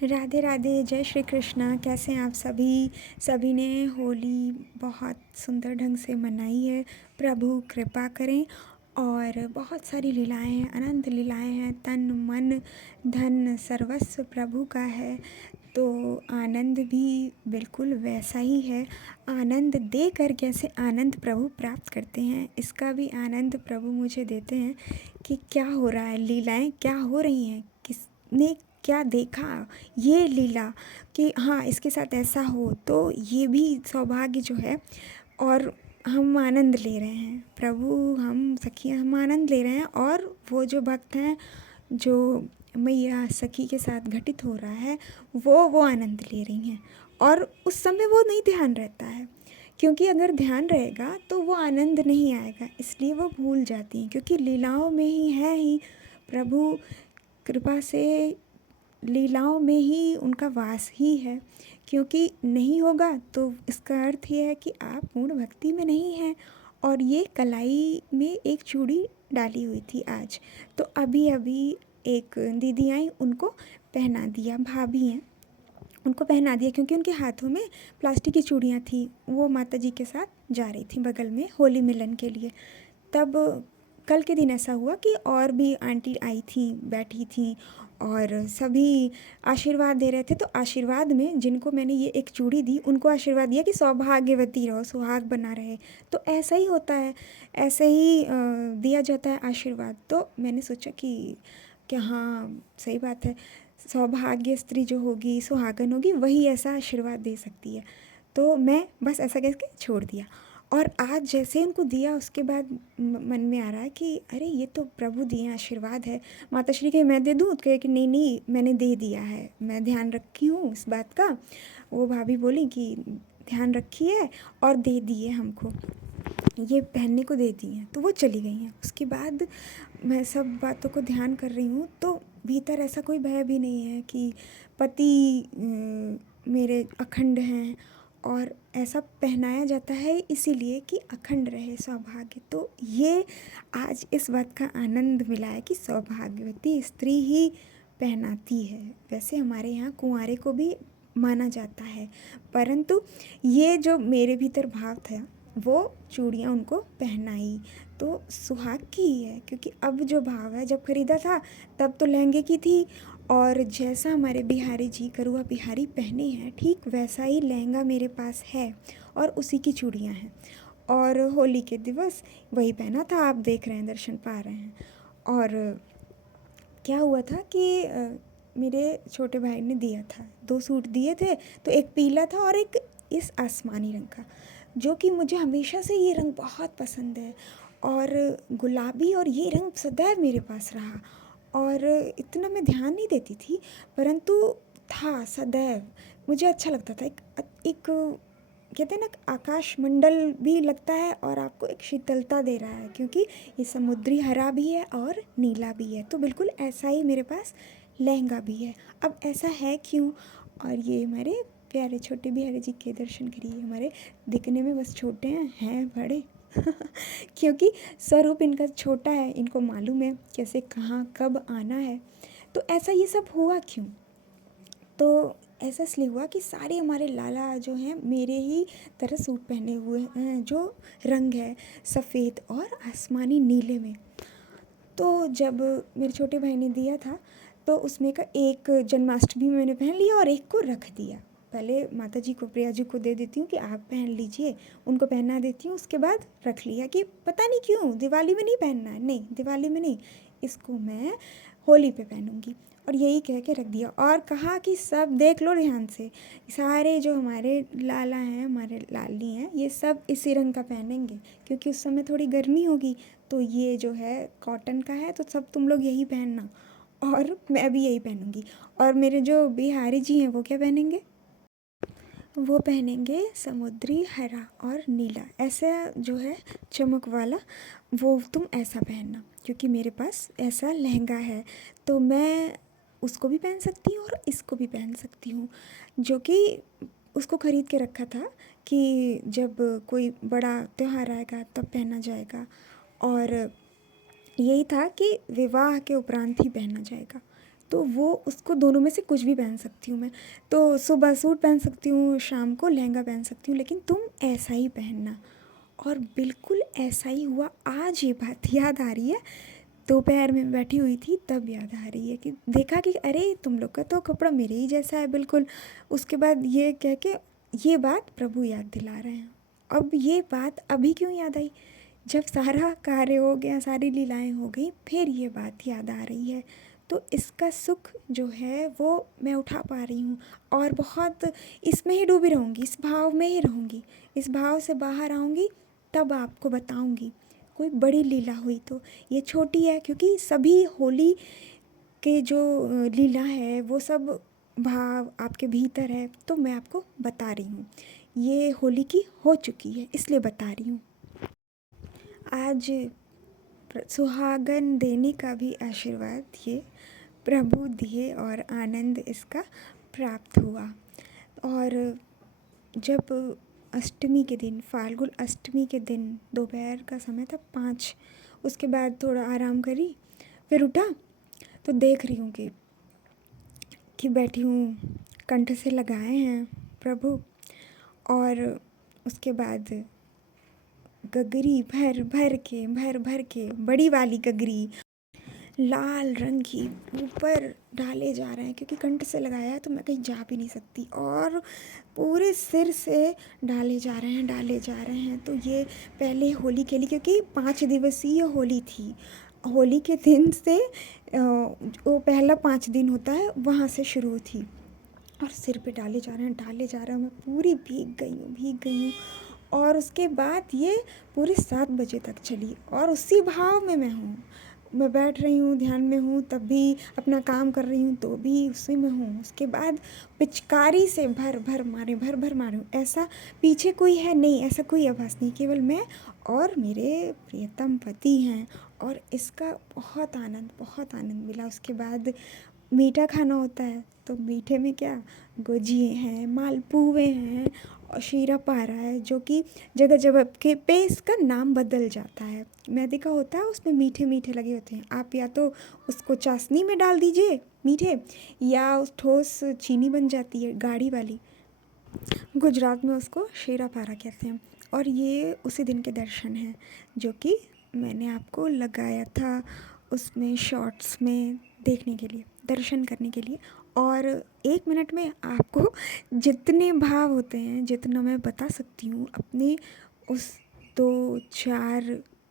राधे राधे, जय श्री कृष्णा। कैसे हैं आप सभी? सभी ने होली बहुत सुंदर ढंग से मनाई है। प्रभु कृपा करें। और बहुत सारी लीलाएं हैं, अनंत लीलाएं हैं। तन मन धन सर्वस्व प्रभु का है, तो आनंद भी बिल्कुल वैसा ही है। आनंद दे कर कैसे आनंद प्रभु प्राप्त करते हैं, इसका भी आनंद प्रभु मुझे देते हैं कि क्या हो रहा है, लीलाएं क्या हो रही हैं, किसने क्या देखा ये लीला कि हाँ इसके साथ ऐसा हो, तो ये भी सौभाग्य जो है। और हम आनंद ले रहे हैं, प्रभु हम सखी हम आनंद ले रहे हैं। और वो जो भक्त हैं जो मैया सखी के साथ घटित हो रहा है, वो आनंद ले रही हैं। और उस समय वो नहीं ध्यान रहता है, क्योंकि अगर ध्यान रहेगा तो वो आनंद नहीं आएगा, इसलिए वो भूल जाती हैं। क्योंकि लीलाओं में ही है ही प्रभु कृपा से, लीलाओं में ही उनका वास ही है। क्योंकि नहीं होगा तो इसका अर्थ ये है कि आप पूर्ण भक्ति में नहीं हैं। और ये कलाई में एक चूड़ी डाली हुई थी आज, तो अभी अभी एक दीदी आई, उनको पहना दिया। भाभी हैं, उनको पहना दिया, क्योंकि उनके हाथों में प्लास्टिक की चूड़ियाँ थी। वो माता जी के साथ जा रही थी बगल में होली मिलन के लिए। तब कल के दिन ऐसा हुआ कि और भी आंटी आई थी, बैठी थी, और सभी आशीर्वाद दे रहे थे। तो आशीर्वाद में जिनको मैंने ये एक चूड़ी दी, उनको आशीर्वाद दिया कि सौभाग्यवती रहो, सुहाग बना रहे। तो ऐसा ही होता है, ऐसे ही दिया जाता है आशीर्वाद। तो मैंने सोचा कि हाँ सही बात है, सौभाग्य स्त्री जो होगी, सुहागन होगी, वही ऐसा आशीर्वाद दे सकती है। तो मैं बस ऐसा करके छोड़ दिया। और आज जैसे उनको दिया, उसके बाद मन में आ रहा है कि अरे ये तो प्रभु दिए आशीर्वाद है। माता श्री के मैं दे दूँ, तो कहे कि नहीं नहीं मैंने दे दिया है, मैं ध्यान रखी हूँ इस बात का। वो भाभी बोली कि ध्यान रखी है और दे दिए हमको, ये पहनने को दे दी हैं। तो वो चली गई हैं। उसके बाद मैं सब बातों को ध्यान कर रही हूँ, तो भीतर ऐसा कोई भय भी नहीं है कि पति मेरे अखंड हैं। और ऐसा पहनाया जाता है इसीलिए कि अखंड रहे सौभाग्य। तो ये आज इस बात का आनंद मिला है कि सौभाग्यवती स्त्री ही पहनाती है। वैसे हमारे यहाँ कुंवारे को भी माना जाता है, परंतु ये जो मेरे भीतर भाव था, वो चूड़ियाँ उनको पहनाई तो सुहाग की ही है। क्योंकि अब जो भाव है, जब खरीदा था तब तो लहंगे की थी, और जैसा हमारे बिहारी जी करुआ बिहारी पहने हैं, ठीक वैसा ही लहंगा मेरे पास है और उसी की चूड़ियाँ हैं। और होली के दिवस वही पहना था, आप देख रहे हैं, दर्शन पा रहे हैं। और क्या हुआ था कि मेरे छोटे भाई ने दिया था, 2 सूट दिए थे। तो एक पीला था और एक इस आसमानी रंग का, जो कि मुझे हमेशा से ये रंग बहुत पसंद है। और गुलाबी और ये रंग सदैव मेरे पास रहा, और इतना मैं ध्यान नहीं देती थी, परंतु था सदैव, मुझे अच्छा लगता था। एक कहते हैं ना, आकाश मंडल भी लगता है और आपको एक शीतलता दे रहा है, क्योंकि ये समुद्री हरा भी है और नीला भी है। तो बिल्कुल ऐसा ही मेरे पास लहंगा भी है। अब ऐसा है क्यों? और ये हमारे प्यारे छोटे बिहारी जी के दर्शन करिए। हमारे दिखने में बस छोटे हैं बड़े क्योंकि स्वरूप इनका छोटा है, इनको मालूम है कैसे कहाँ कब आना है। तो ऐसा ये सब हुआ क्यों? तो ऐसा इसलिए हुआ कि सारे हमारे लाला जो हैं मेरे ही तरह सूट पहने हुए हैं, जो रंग है सफ़ेद और आसमानी नीले में। तो जब मेरे छोटे भाई ने दिया था, तो उसमें का एक जन्माष्टमी में मैंने पहन लिया और एक को रख दिया। पहले माता जी को, प्रिया जी को दे देती हूँ कि आप पहन लीजिए, उनको पहना देती हूँ। उसके बाद रख लिया कि पता नहीं क्यों दिवाली में नहीं पहनना है, नहीं दिवाली में नहीं, इसको मैं होली पे पहनूँगी। और यही कह के रख दिया और कहा कि सब देख लो ध्यान से, सारे जो हमारे लाला हैं, हमारे लाली हैं, ये सब इसी रंग का पहनेंगे, क्योंकि उस समय थोड़ी गर्मी होगी। तो ये जो है कॉटन का है, तो सब तुम लोग यही पहनना, और मैं भी यही पहनूंगी। और मेरे जो बिहारी जी हैं वो क्या पहनेंगे? वो पहनेंगे समुद्री हरा और नीला, ऐसा जो है चमक वाला, वो तुम ऐसा पहनना। क्योंकि मेरे पास ऐसा लहंगा है, तो मैं उसको भी पहन सकती हूँ और इसको भी पहन सकती हूँ, जो कि उसको ख़रीद के रखा था कि जब कोई बड़ा त्यौहार आएगा तब पहना जाएगा। और यही था कि विवाह के उपरांत ही पहना जाएगा। तो वो उसको दोनों में से कुछ भी पहन सकती हूँ मैं। तो सुबह सूट पहन सकती हूँ, शाम को लहंगा पहन सकती हूँ, लेकिन तुम ऐसा ही पहनना। और बिल्कुल ऐसा ही हुआ। आज ये बात याद आ रही है, दोपहर में बैठी हुई थी तब याद आ रही है कि देखा कि अरे तुम लोग का तो कपड़ा मेरे ही जैसा है बिल्कुल। उसके बाद ये कह के ये बात प्रभु याद दिला रहे हैं। अब ये बात अभी क्यों याद आई? जब सारा कार्य हो गया, सारी लीलाएं हो गई, फिर ये बात याद आ रही है। तो इसका सुख जो है वो मैं उठा पा रही हूँ, और बहुत इसमें ही डूबी रहूँगी, इस भाव में ही रहूँगी। इस भाव से बाहर आऊँगी तब आपको बताऊँगी कोई बड़ी लीला हुई तो। ये छोटी है क्योंकि सभी होली के जो लीला है वो सब भाव आपके भीतर है, तो मैं आपको बता रही हूँ। ये होली की हो चुकी है इसलिए बता रही हूँ। आज सुहागन देने का भी आशीर्वाद ये प्रभु दिए और आनंद इसका प्राप्त हुआ। और जब अष्टमी के दिन, फाल्गुन अष्टमी के दिन दोपहर का समय था 5, उसके बाद थोड़ा आराम करी, फिर उठा तो देख रही हूँ कि बैठी हूँ, कंठ से लगाए हैं प्रभु। और उसके बाद गगरी भर भर के बड़ी वाली गगरी लाल रंग की ऊपर डाले जा रहे हैं, क्योंकि कंठ से लगाया है तो मैं कहीं जा भी नहीं सकती, और पूरे सिर से डाले जा रहे हैं। तो ये पहले होली के लिए, क्योंकि 5 दिवसीय होली थी, होली के दिन से वो पहला 5 दिन होता है वहाँ से शुरू थी, और सिर पे डाले जा रहे हैं। मैं पूरी भीग गई हूँ। और उसके बाद ये पूरे 7 बजे तक चली, और उसी भाव में मैं हूँ। मैं बैठ रही हूँ, ध्यान में हूँ, तब भी अपना काम कर रही हूँ तो भी उसी में हूँ। उसके बाद पिचकारी से भर भर मारे हूँ। ऐसा पीछे कोई है नहीं, ऐसा कोई आवाज़ नहीं, केवल मैं और मेरे प्रियतम पति हैं। और इसका बहुत आनंद मिला। उसके बाद मीठा खाना होता है, तो मीठे में क्या, गुजिये हैं, मालपुए हैं, और शीरा पारा है, जो कि जगह जगह के पे इसका नाम बदल जाता है। मैदे का होता है, उसमें मीठे मीठे लगे होते हैं। आप या तो उसको चाशनी में डाल दीजिए मीठे, या उस ठोस चीनी बन जाती है गाढ़ी वाली, गुजरात में उसको शीरा पारा कहते हैं। और ये उसी दिन के दर्शन हैं जो कि मैंने आपको लगाया था उसमें शॉर्ट्स में देखने के लिए, दर्शन करने के लिए। और 1 मिनट में आपको जितने भाव होते हैं, जितना मैं बता सकती हूँ अपने उस 2-4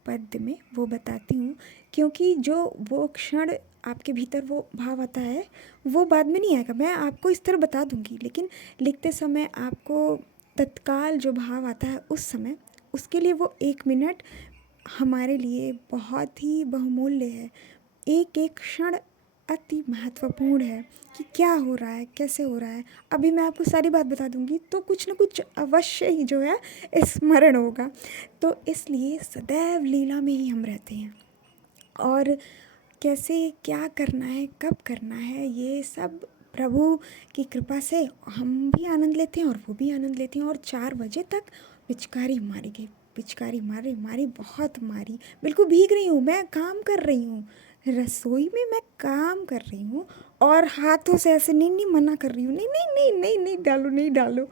पद में वो बताती हूँ, क्योंकि जो वो क्षण आपके भीतर वो भाव आता है वो बाद में नहीं आएगा। मैं आपको इस तरह बता दूँगी, लेकिन लिखते समय आपको तत्काल जो भाव आता है उस समय, उसके लिए वो 1 मिनट हमारे लिए बहुत ही बहुमूल्य है। एक एक क्षण अति महत्वपूर्ण है कि क्या हो रहा है, कैसे हो रहा है। अभी मैं आपको सारी बात बता दूंगी तो कुछ न कुछ अवश्य ही जो है स्मरण होगा। तो इसलिए सदैव लीला में ही हम रहते हैं, और कैसे क्या करना है, कब करना है, ये सब प्रभु की कृपा से हम भी आनंद लेते हैं और वो भी आनंद लेते हैं। और 4 बजे तक पिचकारी मारी गई, पिचकारी मारी बहुत मारी। बिल्कुल भीग रही हूँ, मैं काम कर रही हूँ, रसोई में मैं काम कर रही हूँ, और हाथों से ऐसे नहीं मना कर रही हूँ, नहीं डालो, नहीं डालो।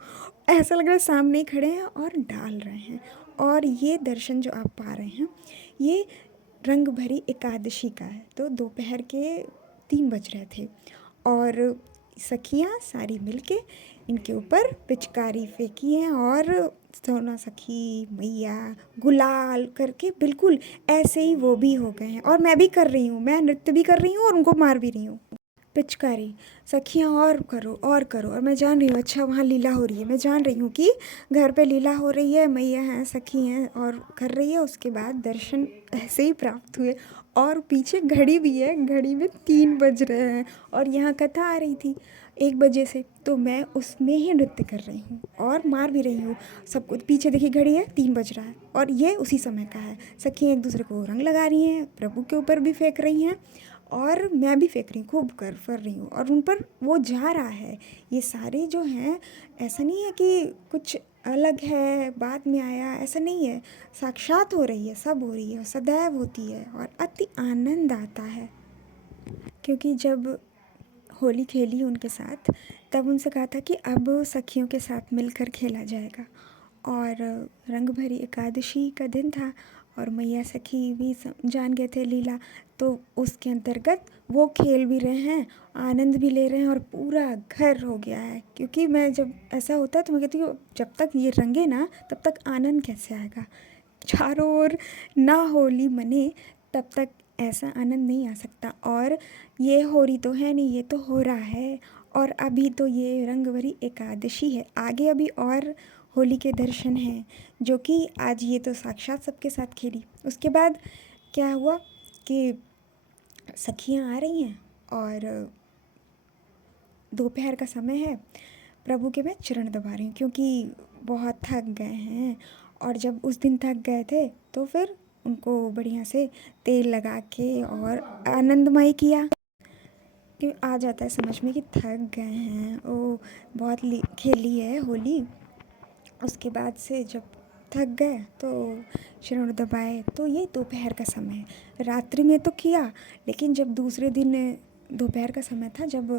ऐसा लग रहा है सामने ही खड़े हैं और डाल रहे हैं। और ये दर्शन जो आप पा रहे हैं ये रंग भरी एकादशी का है। तो दोपहर के 3 बज रहे थे, और सखियाँ सारी मिलके इनके ऊपर पिचकारी फेंकी हैं, और सोना सखी मैया गुलाल करके बिल्कुल ऐसे ही वो भी हो गए हैं। और मैं भी कर रही हूँ, मैं नृत्य भी कर रही हूँ और उनको मार भी रही हूँ। पिचकारी सखियाँ और करो और करो, और मैं जान रही हूँ अच्छा वहाँ लीला हो रही है, मैं जान रही हूँ कि घर पे लीला हो रही है, मैया हैं, सखी हैं और कर रही है। उसके बाद दर्शन ऐसे ही प्राप्त हुए, और पीछे घड़ी भी है, घड़ी में 3 बज रहे हैं, और यहाँ कथा आ रही थी 1 बजे से, तो मैं उसमें ही नृत्य कर रही हूँ और मार भी रही हूँ सबको। पीछे देखिए घड़ी है, 3 बज रहा है, और ये उसी समय का है। सखी एक दूसरे को रंग लगा रही हैं, प्रभु के ऊपर भी फेंक रही हैं, और मैं भी फेंक रही हूँ, खूब कर रही हूँ, और उन पर वो जा रहा है। ये सारे जो हैं, ऐसा नहीं है कि कुछ अलग है बाद में आया, ऐसा नहीं है, साक्षात हो रही है, सब हो रही है, सदैव होती है, और अति आनंद आता है। क्योंकि जब होली खेली उनके साथ, तब उनसे कहा था कि अब सखियों के साथ मिलकर खेला जाएगा। और रंग भरी एकादशी का दिन था और मैया सखी भी जान गए थे लीला, तो उसके अंतर्गत वो खेल भी रहे हैं, आनंद भी ले रहे हैं और पूरा घर हो गया है। क्योंकि मैं जब ऐसा होता है तो मैं कहती हूँ जब तक ये रंगे ना तब तक आनंद कैसे आएगा। चारों ओर ना होली मने तब तक ऐसा आनंद नहीं आ सकता। और ये होली तो है नहीं, ये तो हो रहा है। और अभी तो ये रंग भरी एकादशी है, आगे अभी और होली के दर्शन हैं, जो कि आज ये तो साक्षात सबके साथ खेली। उसके बाद क्या हुआ कि सखियाँ आ रही हैं और दोपहर का समय है, प्रभु के मैं चरण दबा रही हूँ क्योंकि बहुत थक गए हैं। और जब उस दिन थक गए थे तो फिर उनको बढ़िया से तेल लगा के और आनंदमय किया कि आ जाता है समझ में कि थक गए हैं, वो बहुत खेली है होली। उसके बाद से जब थक गए तो चरण दबाए, तो ये दोपहर का समय है। रात्रि में तो किया, लेकिन जब दूसरे दिन दोपहर का समय था, जब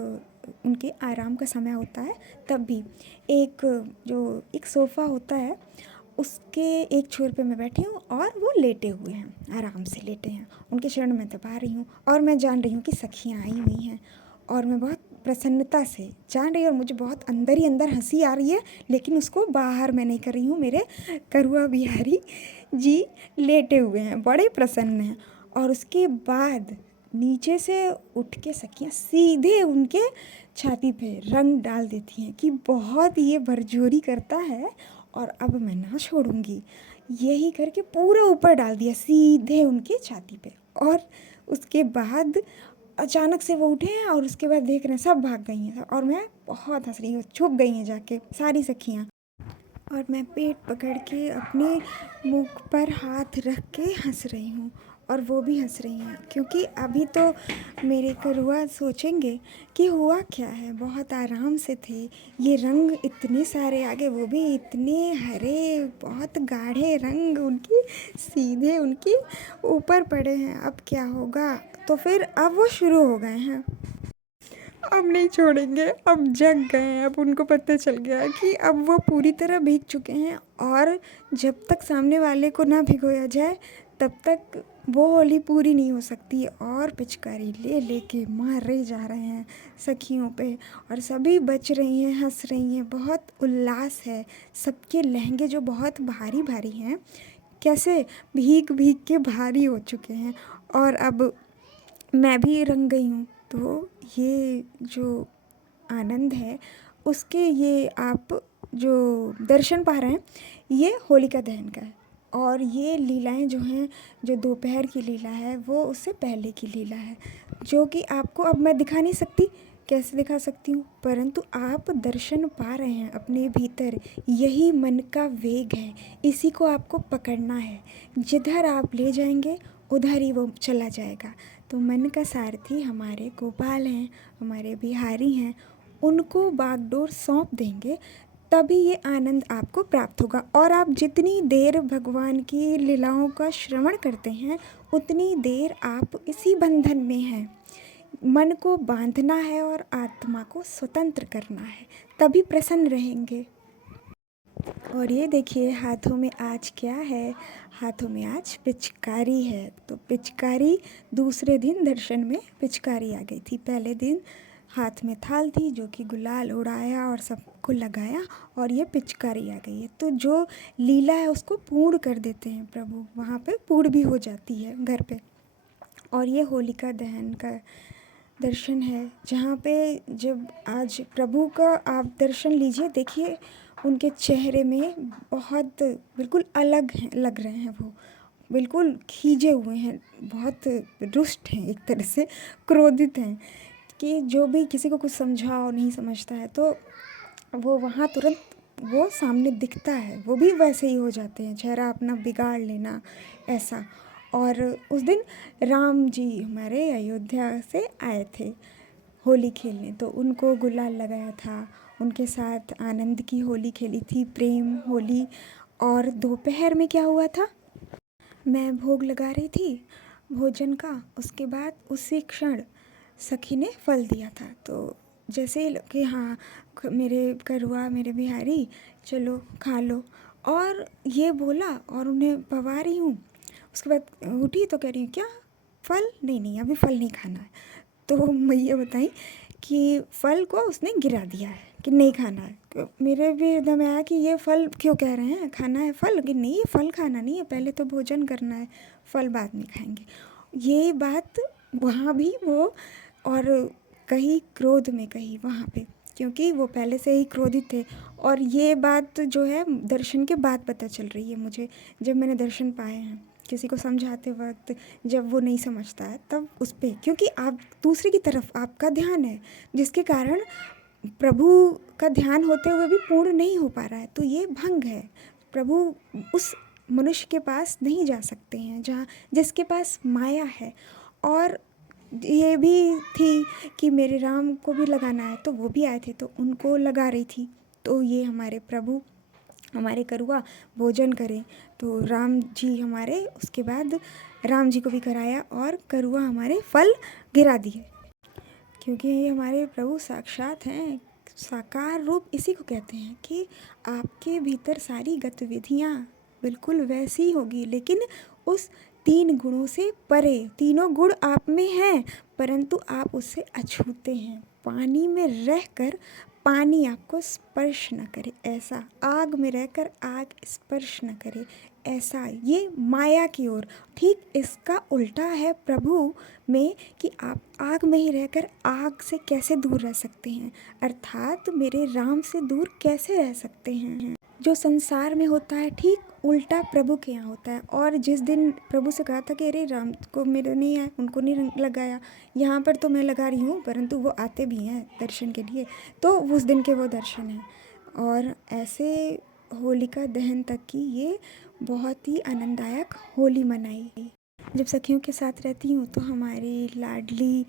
उनके आराम का समय होता है, तब भी एक सोफ़ा होता है, उसके एक छोर पे मैं बैठी हूँ और वो लेटे हुए हैं, आराम से लेटे हैं। उनके चरण में दबा रही हूँ और मैं जान रही हूँ कि सखियाँ आई हुई हैं और मैं बहुत प्रसन्नता से जान रही हूँ और मुझे बहुत अंदर ही अंदर हंसी आ रही है, लेकिन उसको बाहर मैं नहीं कर रही हूँ। मेरे करुआ बिहारी जी लेटे हुए हैं, बड़े प्रसन्न हैं। और उसके बाद नीचे से उठ के सखियाँ सीधे उनके छाती पे रंग डाल देती हैं कि बहुत ये बरजोरी करता है और अब मैं ना छोड़ूंगी। यही करके पूरा ऊपर डाल दिया सीधे उनके छाती पे। और उसके बाद अचानक से वो उठे हैं और उसके बाद देख रहे हैं सब भाग गई हैं और मैं बहुत हंस रही हूँ, छुप गई हैं जाके सारी सखियाँ। और मैं पेट पकड़ के अपने मुख पर हाथ रख के हंस रही हूँ और वो भी हंस रही हैं, क्योंकि अभी तो मेरे करुआ सोचेंगे कि हुआ क्या है, बहुत आराम से थे, ये रंग इतने सारे आ गए, वो भी इतने हरे, बहुत गाढ़े रंग उनकी सीधे उनकी ऊपर पड़े हैं, अब क्या होगा। तो फिर अब वो शुरू हो गए हैं, अब नहीं छोड़ेंगे, अब जग गए हैं, अब उनको पता चल गया है कि अब वो पूरी तरह भीग चुके हैं और जब तक सामने वाले को ना भिगोया जाए तब तक वो होली पूरी नहीं हो सकती। और पिचकारी ले लेके मारे जा रहे हैं सखियों पे और सभी बच रही हैं, हंस रही हैं, बहुत उल्लास है। सबके लहंगे जो बहुत भारी भारी हैं, कैसे भीग भीग के भारी हो चुके हैं और अब मैं भी रंग गई हूँ। तो ये जो आनंद है उसके ये आप जो दर्शन पा रहे हैं, ये होलिका दहन का है। और ये लीलाएं जो हैं, जो दोपहर की लीला है, वो उससे पहले की लीला है, जो कि आपको अब मैं दिखा नहीं सकती, कैसे दिखा सकती हूँ, परंतु आप दर्शन पा रहे हैं अपने भीतर। यही मन का वेग है, इसी को आपको पकड़ना है, जिधर आप ले जाएंगे उधर ही वो चला जाएगा। तो मन का सारथी हमारे गोपाल हैं, हमारे बिहारी हैं, उनको बागडोर सौंप देंगे, तभी ये आनंद आपको प्राप्त होगा। और आप जितनी देर भगवान की लीलाओं का श्रवण करते हैं, उतनी देर आप इसी बंधन में हैं। मन को बांधना है और आत्मा को स्वतंत्र करना है, तभी प्रसन्न रहेंगे। और ये देखिए हाथों में आज क्या है, हाथों में आज पिचकारी है। तो पिचकारी दूसरे दिन दर्शन में पिचकारी आ गई थी, पहले दिन हाथ में थाल थी जो कि गुलाल उड़ाया और सबको लगाया, और ये पिचकारी आ गई है। तो जो लीला है उसको पूर्ण कर देते हैं प्रभु, वहाँ पे पूर्ण भी हो जाती है घर पे। और ये होलिका दहन का दर्शन है, जहाँ पे जब आज प्रभु का आप दर्शन लीजिए, देखिए उनके चेहरे में बहुत बिल्कुल अलग हैं, लग रहे हैं, वो बिल्कुल खींचे हुए हैं, बहुत रुष्ट हैं, एक तरह से क्रोधित हैं कि जो भी किसी को कुछ समझाओ नहीं समझता है तो वो वहाँ तुरंत वो सामने दिखता है, वो भी वैसे ही हो जाते हैं, चेहरा अपना बिगाड़ लेना ऐसा। और उस दिन राम जी हमारे अयोध्या से आए थे होली खेलने, तो उनको गुलाल लगाया था, उनके साथ आनंद की होली खेली थी, प्रेम होली। और दोपहर में क्या हुआ था, मैं भोग लगा रही थी भोजन का, उसके बाद उसी क्षण सखी ने फल दिया था। तो जैसे ही कि हाँ मेरे करुआ मेरे बिहारी चलो खा लो, और ये बोला और उन्हें पवा रही हूँ। उसके बाद उठी तो कह रही हूँ क्या फल, नहीं नहीं अभी फल नहीं खाना है। तो मैया बताई कि फल को उसने गिरा दिया है कि नहीं खाना है। तो मेरे भी एकदम आया कि ये फल क्यों कह रहे हैं, खाना है फल, कि नहीं ये फल खाना नहीं है, पहले तो भोजन करना है, फल बाद में खाएंगे। ये बात वहाँ भी वो, और कहीं क्रोध में कहीं वहाँ पे, क्योंकि वो पहले से ही क्रोधित थे। और ये बात जो है दर्शन के बाद पता चल रही है मुझे, जब मैंने दर्शन पाए हैं किसी को समझाते वक्त, जब वो नहीं समझता है तब उस पर, क्योंकि आप दूसरे की तरफ आपका ध्यान है जिसके कारण प्रभु का ध्यान होते हुए भी पूर्ण नहीं हो पा रहा है, तो ये भंग है। प्रभु उस मनुष्य के पास नहीं जा सकते हैं जहाँ जिसके पास माया है। और ये भी थी कि मेरे राम को भी लगाना है, तो वो भी आए थे तो उनको लगा रही थी। तो ये हमारे प्रभु हमारे करुआ भोजन करें, तो राम जी हमारे उसके बाद राम जी को भी कराया और करुआ हमारे फल गिरा दिए, क्योंकि ये हमारे प्रभु साक्षात हैं। साकार रूप इसी को कहते हैं कि आपके भीतर सारी गतिविधियाँ बिल्कुल वैसी ही होगी, लेकिन उस 3 गुणों से परे। तीनों गुण आप में हैं परंतु आप उससे अछूते हैं। पानी में रहकर पानी आपको स्पर्श न करे ऐसा, आग में रहकर आग स्पर्श न करे ऐसा, ये माया की ओर। ठीक इसका उल्टा है प्रभु में कि आप आग में ही रहकर आग से कैसे दूर रह सकते हैं, अर्थात मेरे राम से दूर कैसे रह सकते हैं। जो संसार में होता है ठीक उल्टा प्रभु के यहाँ होता है। और जिस दिन प्रभु से कहा था कि अरे राम को मेरे नहीं है, उनको नहीं लगाया, यहाँ पर तो मैं लगा रही हूँ परंतु वो आते भी हैं दर्शन के लिए, तो उस दिन के वो दर्शन हैं। और ऐसे होलिका दहन तक की ये बहुत ही आनंददायक होली मनाई। जब सखियों के साथ रहती हूँ तो हमारी लाडली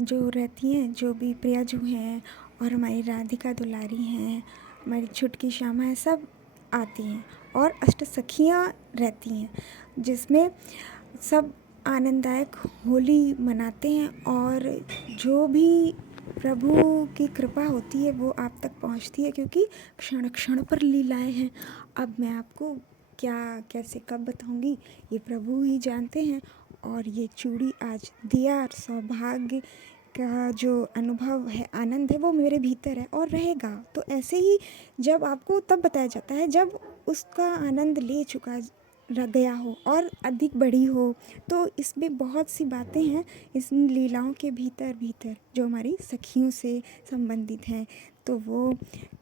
जो रहती हैं, जो भी प्रियाजू हैं, और हमारी राधिका दुलारी हैं, हमारी छुटकी श्यामा है, सब आती हैं और अष्ट सखियाँ रहती हैं, जिसमें सब आनंददायक होली मनाते हैं। और जो भी प्रभु की कृपा होती है वो आप तक पहुंचती है, क्योंकि क्षण क्षण पर लीलाएं हैं। अब मैं आपको क्या कैसे कब बताऊंगी ये प्रभु ही जानते हैं। और ये चूड़ी आज दिया, और सौभाग्य का जो अनुभव है, आनंद है, वो मेरे भीतर है और रहेगा। तो ऐसे ही जब आपको तब बताया जाता है जब उसका आनंद ले चुका रह गया हो और अधिक बड़ी हो। तो इसमें बहुत सी बातें हैं इस लीलाओं के भीतर भीतर जो हमारी सखियों से संबंधित हैं। तो वो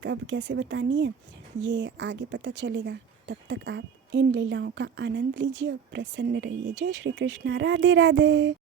कब कैसे बतानी है ये आगे पता चलेगा। तब तक आप इन लीलाओं का आनंद लीजिए और प्रसन्न रहिए। जय श्री कृष्णा, राधे राधे।